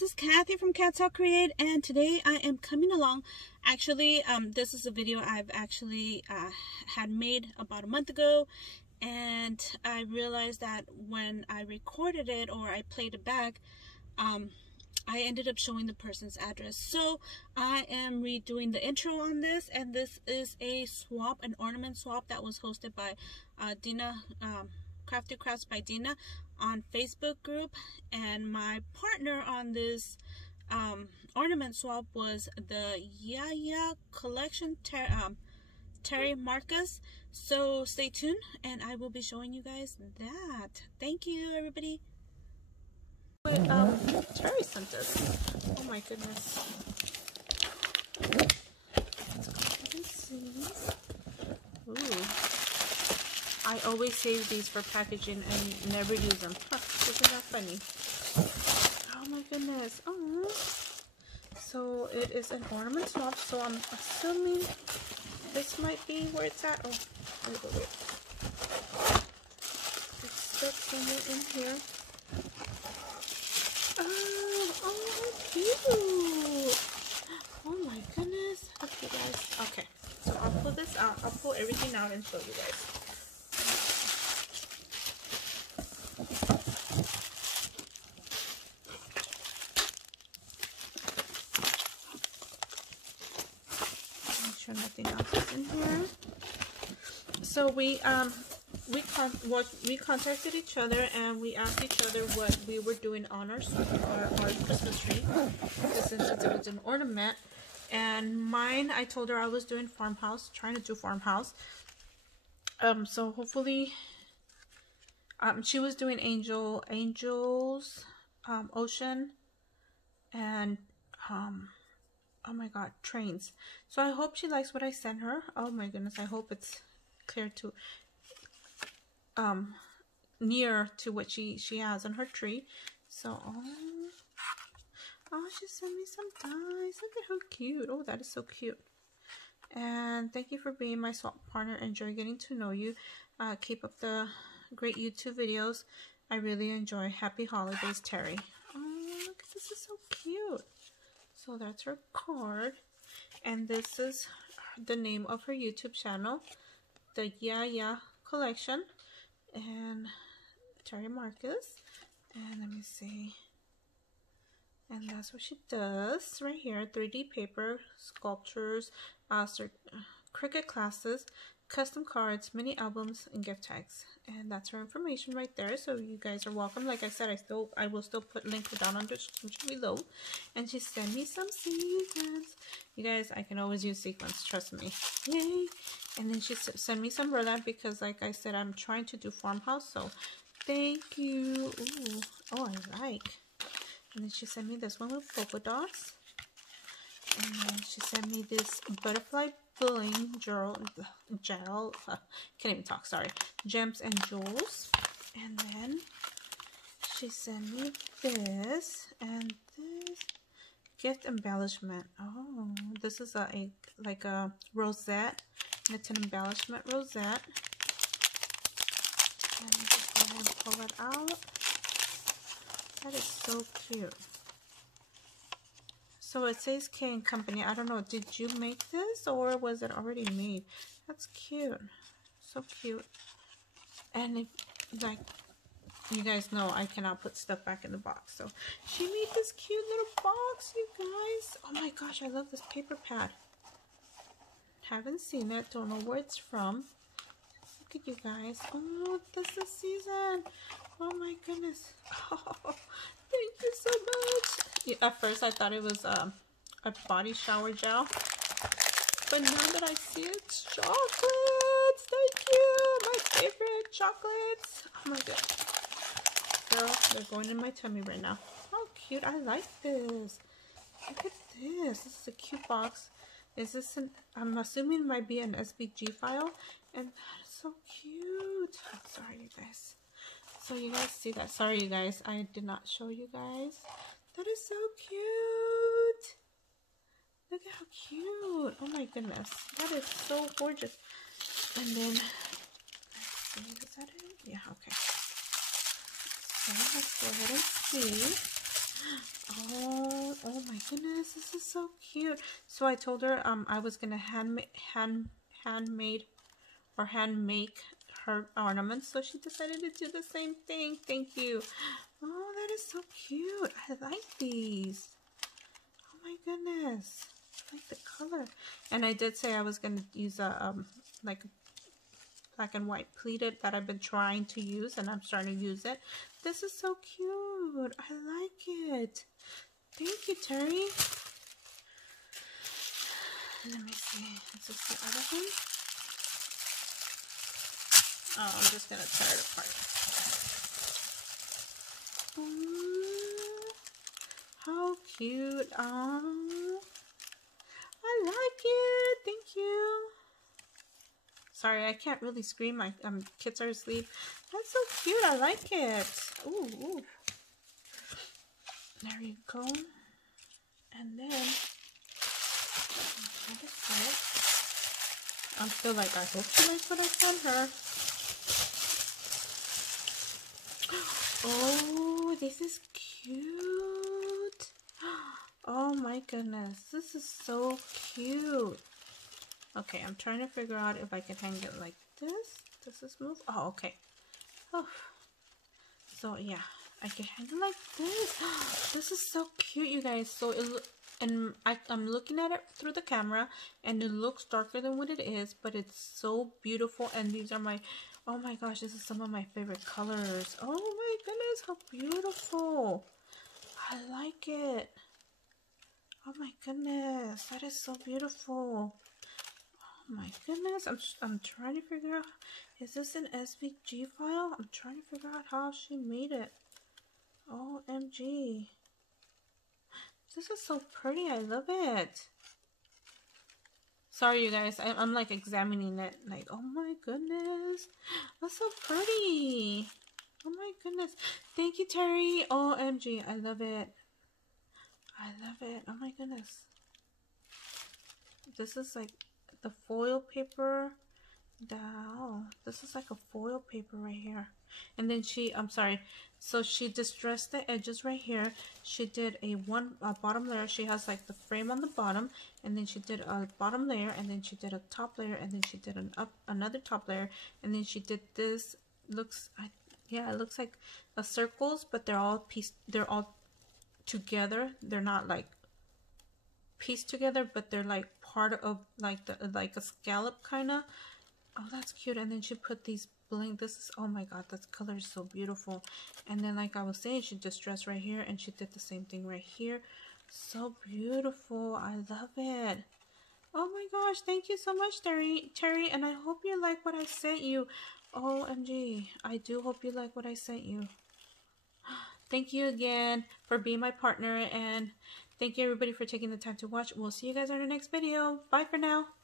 this is Kathy from katzelcreate, and today I am coming along. Actually, this is a video I've actually had made about a month ago, and I realized that when I recorded it or I played it back, I ended up showing the person's address. So I am redoing the intro on this, and this is a swap, an ornament swap that was hosted by Dina, Crafty Crafts by Dina on Facebook group, and my partner on this ornament swap was the Yaya collection, Terri Marcus. So stay tuned and I will be showing you guys that. Thank you, everybody. What Terri sent us. Oh my goodness. Let's see. Ooh. I always save these for packaging and never use them. Huh, isn't that funny? Oh my goodness. Oh. So it is an ornament swap, so I'm assuming this might be where it's at. Oh, wait. It's stuck somewhere in here. Oh, cute. Oh my goodness. Look, you guys. Okay, so I'll pull this out. I'll pull everything out and show you guys. Nothing else is in here. So we contacted each other and we asked each other what we were doing on our Christmas tree, since it was an ornament. And mine, I told her I was doing farmhouse, trying to do farmhouse. So hopefully, she was doing angels, ocean, and oh my god, trains. So I hope she likes what I sent her. Oh my goodness, I hope it's clear to near to what she has on her tree. So oh, she sent me some dies. Look at how cute. Oh, that is so cute. And thank you for being my swap partner. Enjoy getting to know you. Keep up the great YouTube videos. I really enjoy. Happy holidays, Terri. Oh, look, this is so cute. So that's her card, and this is the name of her YouTube channel, the Yaya collection, and Terri Marcus. And let me see, and that's what she does right here: 3D paper, sculptures, cricket classes, custom cards, mini albums, and gift tags. And that's her information right there. So you guys are welcome. Like I said, I will still put links down on the description below. And she sent me some sequins. You guys, I can always use sequins, trust me. Yay! And then she sent me some burlap because, like I said, I'm trying to do farmhouse. So thank you. Ooh, oh, I like. And then she sent me this one with polka dots. And then she sent me this butterfly bling gel, can't even talk, sorry, gems and jewels. And then she sent me this and this gift embellishment. Oh, this is like a rosette, and it's an embellishment rosette. Let me just go ahead and pull it out. That is so cute. So it says K & Company. I don't know, did you make this or was it already made? That's cute. So cute. And if, like, you guys know I cannot put stuff back in the box. So she made this cute little box, you guys. Oh my gosh, I love this paper pad. Haven't seen it, don't know where it's from. Look at you guys. Oh, this is season. Oh my goodness. Oh, thank you so much. Yeah, at first I thought it was a body shower gel, but now that I see it, it's chocolates. Thank you, my favorite chocolates. Oh my god, girl, they're going in my tummy right now. How cute. I like this. Look at this. This is a cute box. Is this an, I'm assuming it might be an SVG file, and that is so cute. I'm sorry, you guys. So you guys see that? Sorry, you guys, I did not show you guys. That is so cute. Look at how cute. Oh my goodness. That is so gorgeous. And then, let's see, is that it? Yeah, okay. So let's go ahead and see. Oh goodness, this is so cute. So I told her I was gonna handmade or hand make her ornaments, so she decided to do the same thing. Thank you. Oh, that is so cute. I like these. Oh my goodness, I like the color. And I did say I was gonna use a like black and white pleated that I've been trying to use, and I'm starting to use it. This is so cute. I like it. Thank you, Terri. Let me see. Is this the other one? Oh, I'm just gonna tear it apart. How cute. Oh, I like it. Thank you. Sorry, I can't really scream. My kids are asleep. That's so cute. I like it. Ooh, ooh. There you go. And then I'm still like, I hope she likes what I sent her. Oh, this is cute. Oh my goodness, this is so cute. Okay, I'm trying to figure out if I can hang it like this. Does this move? Oh, okay. Oh, so yeah, I can hang it like this. This is so cute, you guys. So I'm looking at it through the camera, and it looks darker than what it is, but it's so beautiful. And these are my, oh my gosh, this is some of my favorite colors. Oh my goodness, how beautiful. I like it. Oh my goodness, that is so beautiful. Oh my goodness, I'm trying to figure out, is this an SVG file? I'm trying to figure out how she made it. OMG. This is so pretty. I love it. Sorry, you guys. I'm like examining it. Like, oh my goodness. That's so pretty. Oh my goodness. Thank you, Terri. OMG. I love it. I love it. Oh my goodness. This is like the foil paper. Wow. This is like a foil paper right here. And then I'm sorry. So she distressed the edges right here. She did a bottom layer. She has like the frame on the bottom, and then she did a bottom layer, and then she did a top layer, and then she did another top layer, and then she did this. Yeah, it looks like circles, but they're all together. They're not like pieced together, but they're like part of like a scallop kind of. Oh, that's cute. And then she put these bling. This is, oh my god, that color is so beautiful. And then like I was saying, she distressed right here, and she did the same thing right here. So beautiful. I love it. Oh my gosh, thank you so much, Terri, and I hope you like what I sent you. OMG, I do hope you like what I sent you. Thank you again for being my partner, and thank you everybody for taking the time to watch. We'll see you guys on our next video. Bye for now.